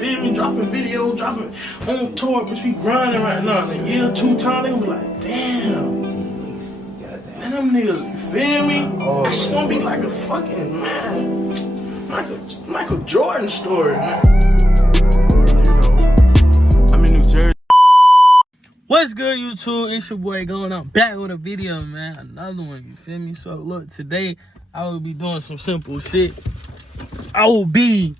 feel me? Dropping video, dropping on tour, bitch, we grinding right now. In a year, 2 times, they gonna be like, damn. Man, them niggas, you feel me? That shit gonna be like a fucking, man, Michael Jordan story, man. You know, I'm in New Jersey. What's good, YouTube? It's your boy going up back with a video, man. Another one, you feel me? So look, today I will be doing some simple shit. I will be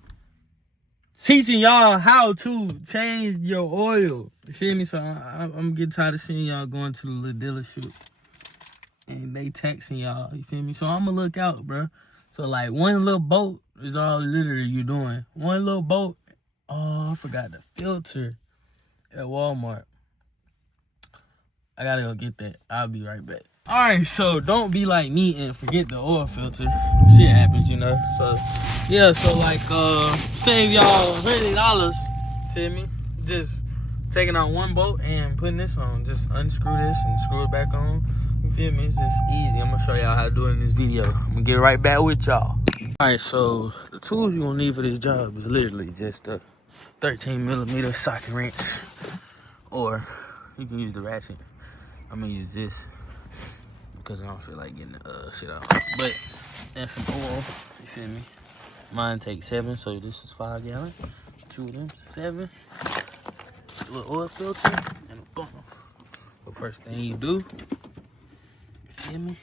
teaching y'all how to change your oil. You feel me? So I'm getting tired of seeing y'all going to the little dealership and they texting y'all. You feel me? So I'm gonna look out, bro. So like one little bolt is all literally you doing. One little bolt. Oh, I forgot the filter at Walmart. I gotta go get that. I'll be right back. Alright, so don't be like me and forget the oil filter. Shit happens, you know. So yeah, so like save y'all $100, feel me? Just taking out one bolt and putting this on. Just unscrew this and screw it back on. You feel me? It's just easy. I'm gonna show y'all how to do it in this video. I'm gonna get right back with y'all. Alright, so the tools you gonna need for this job is literally just a 13mm socket wrench. Or you can use the ratchet. I'm gonna use this because I don't feel like getting the shit out. But and some oil, you feel me? Mine takes 7, so this is 5 gallons. 2 of them, 7. A little oil filter and a funnel. But first thing you do, you feel me?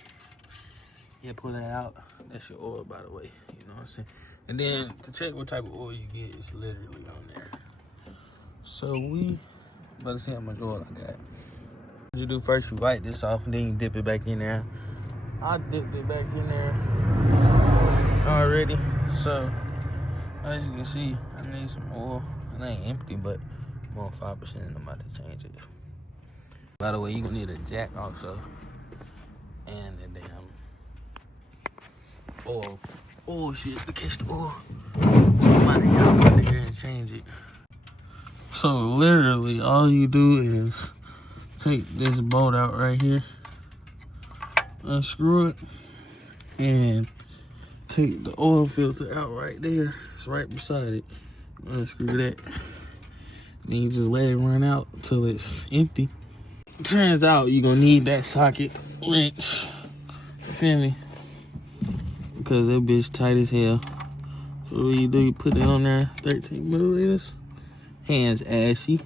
Yeah, pull that out. That's your oil, by the way. You know what I'm saying? And then to check what type of oil you get, it's literally on there. So we about to see how much oil I got. What you do first, you wipe this off and then you dip it back in there. I dipped it back in there already. So as you can see, I need some oil. It ain't empty, but I'm on 5% and I'm about to change it. By the way, you're gonna need a jack also. And a damn oil shit to catch the oil. So I'm about to get up under here and change it. So literally all you do is take this bolt out right here, unscrew it, and take the oil filter out right there. It's right beside it. Unscrew that. Then you just let it run out until it's empty. Turns out you're gonna need that socket wrench. You feel me? Because that bitch tight as hell. So what you do, you put it on there, 13mm. Hands assy.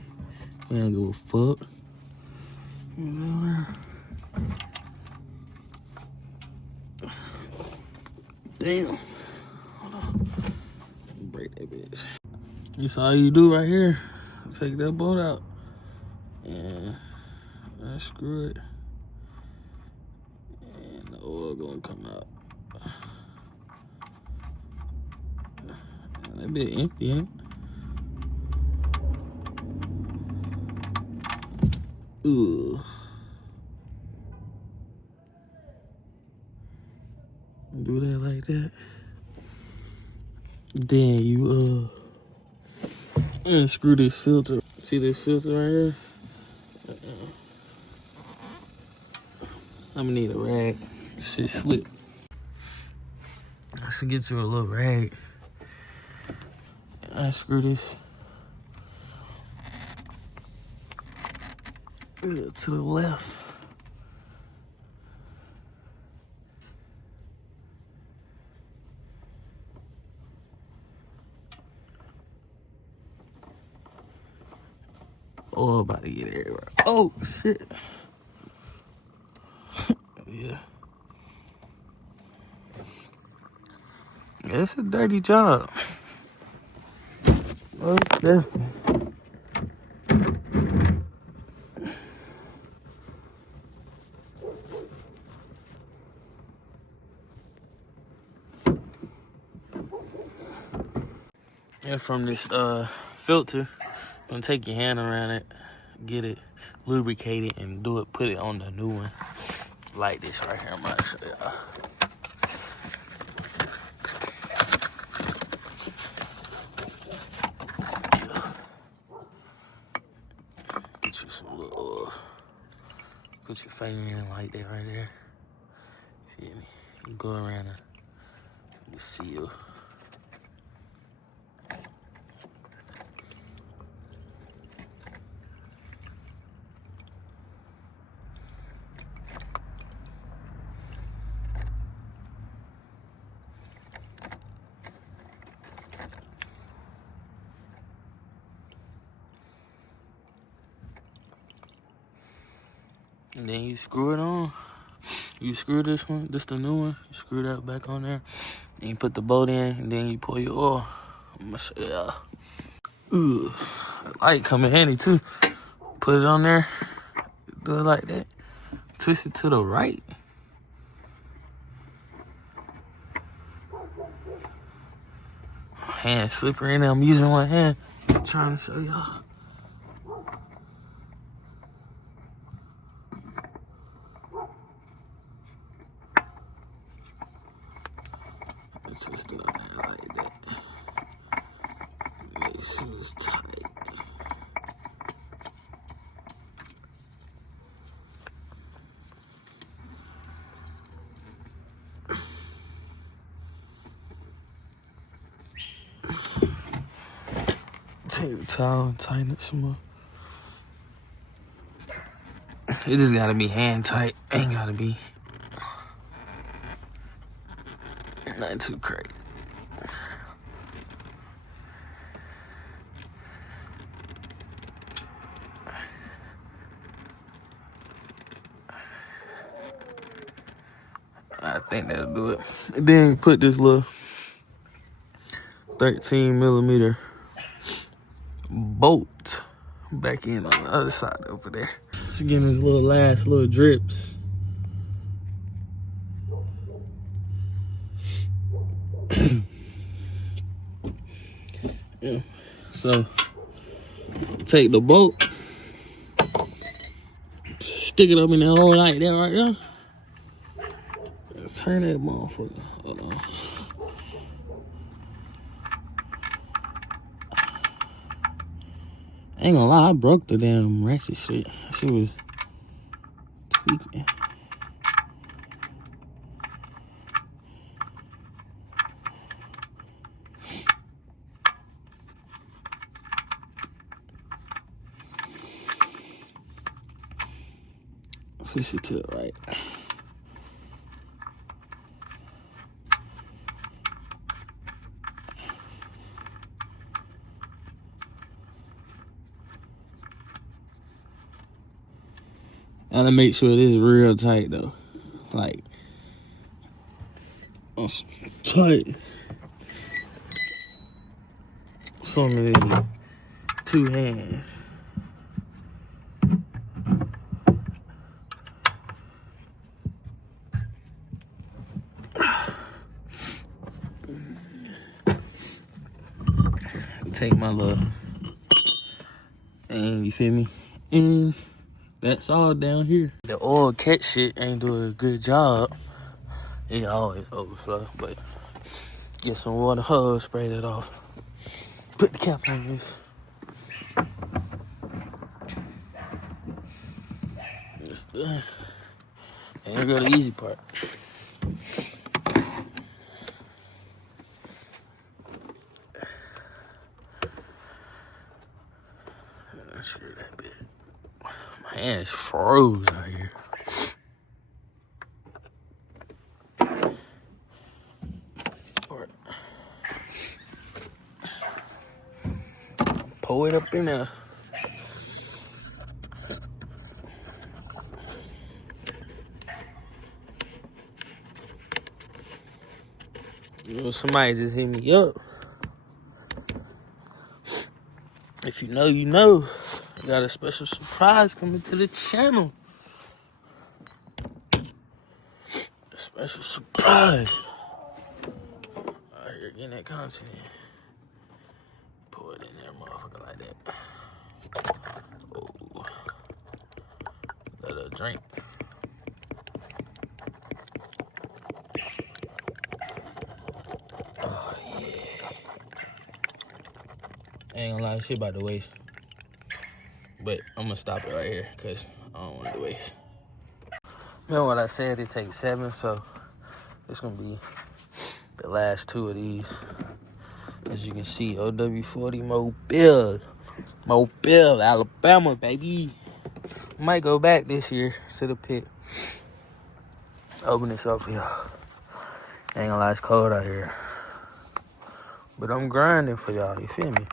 We don't give a fuck. Damn. Hold on. Break that bitch. That's all you do right here. Take that bolt out and unscrew it. And the oil gonna come out. That bit empty, ain't it? Ooh. Do that like that. Then you unscrew this filter. See this filter right here? I'm gonna need a rag. Shit slip. I should get you a little rag. Unscrew this to the left. Oh, about to get everywhere. Oh, shit. Yeah. It's a dirty job. Oh, definitely. And from this filter, you're gonna take your hand around it, get it lubricated, and put it on the new one. Like this right here. I'm about to show y'all. Get you some little put your finger in like that right there. Feel me? You go around the seal. And then you screw it on. You screw this one, this the new one. You screw that back on there. Then you put the bolt in, and then you pour your oil. I'm gonna show y'all. Ooh, light come in handy too. Put it on there. Do it like that. Twist it to the right. Hand slippery in there. I'm using one hand. Just trying to show y'all. Twist it on there like that. Make sure it's tight. Take the towel and tighten it some more. It just gotta be hand tight. Ain't gotta be not too crazy. I think that'll do it. And then put this little 13mm bolt back in on the other side over there. Just getting his little last little drips. Yeah. So take the bolt, stick it up in that hole like that right there. Let's turn that motherfucker. Hold on. Ain't gonna lie, I broke the damn ratchet shit. That shit was tweaking. Switch it to the right. Gotta make sure this is real tight though. Like, tight. So many two hands. Take my little, and you feel me? And that's all down here. The oil catch shit ain't doing a good job. It always overflow, but get some water hose, spray that off. Put the cap on this. It's done. And here go the easy part. Sure that bit. My hands froze out here. Pull it up in there. You know, somebody just hit me up. If you know, you know. I got a special surprise coming to the channel. A special surprise. Out here getting that content in. Pour it in there, motherfucker, like that. Oh. Let her drink. Oh, yeah. Ain't gonna lie, shit about the waste. But I'm gonna stop it right here because I don't want it to waste. Remember what I said, it takes 7, so it's gonna be the last 2 of these. As you can see, OW40 Mobile, Alabama, baby. Might go back this year to the pit. Open this up for y'all. Ain't gonna lie, it's cold out here. But I'm grinding for y'all, you feel me?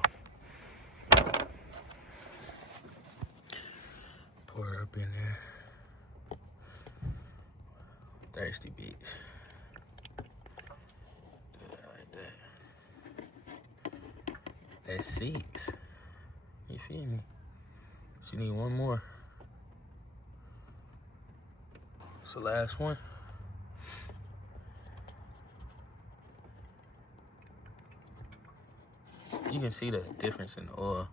Pour it up in there. Thirsty bitch. Like that. That's 6. You feel me? She need one more. It's the last one. You can see the difference in the oil.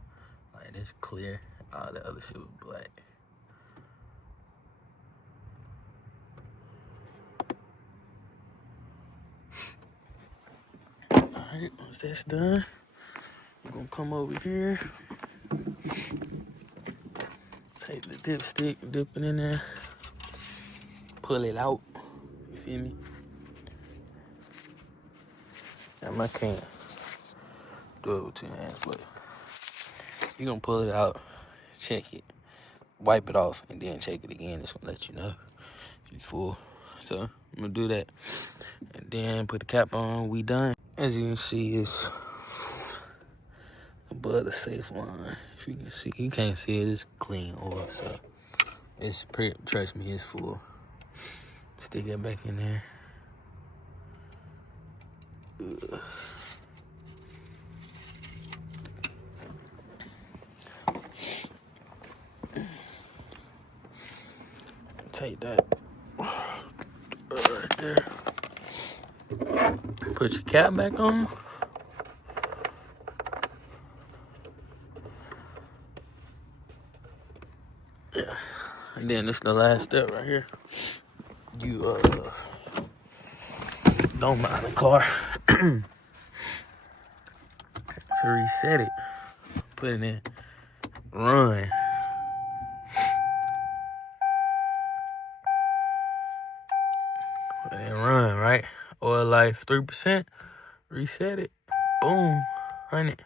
Like, it's clear. All the other shit was black. Alright, once that's done, we're gonna come over here. Take the dipstick, dip it in there. Pull it out. You feel me? And I can't do it with 2 hands, but you're gonna pull it out, check it, wipe it off, and then check it again. It's gonna let you know if you're full. So I'm gonna do that, and then put the cap on. We done. As you can see, it's above the safe line. If you can see, you can't see it. It's clean oil, so it's pretty. Trust me, it's full. Stick it back in there. Ugh. Take that right there. Put your cap back on. Yeah. And then this is the last step right here. You don't mind the car. To reset it, put it in run. Put it in run, right? Oil life 3%. Reset it. Boom. 100.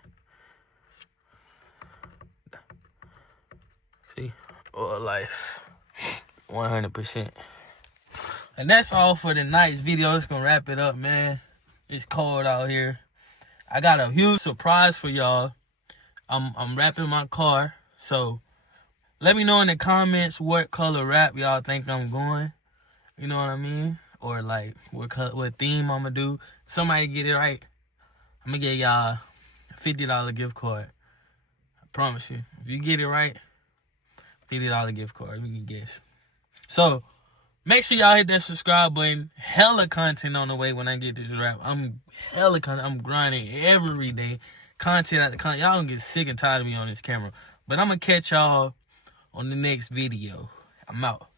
See? Oil life 100%. And that's all for tonight's video. It's gonna wrap it up, man. It's cold out here. I got a huge surprise for y'all. I'm wrapping my car. So let me know in the comments what color wrap y'all think I'm going. You know what I mean? Or like what theme I'm gonna do. Somebody get it right, I'm gonna get y'all a $50 gift card. I promise you. If you get it right, $50 gift card. You can guess. So make sure y'all hit that subscribe button. Hella content on the way when I get this wrap. I'm hella content. I'm grinding every day. Content after content. Y'all gonna get sick and tired of me on this camera. But I'm gonna catch y'all on the next video. I'm out.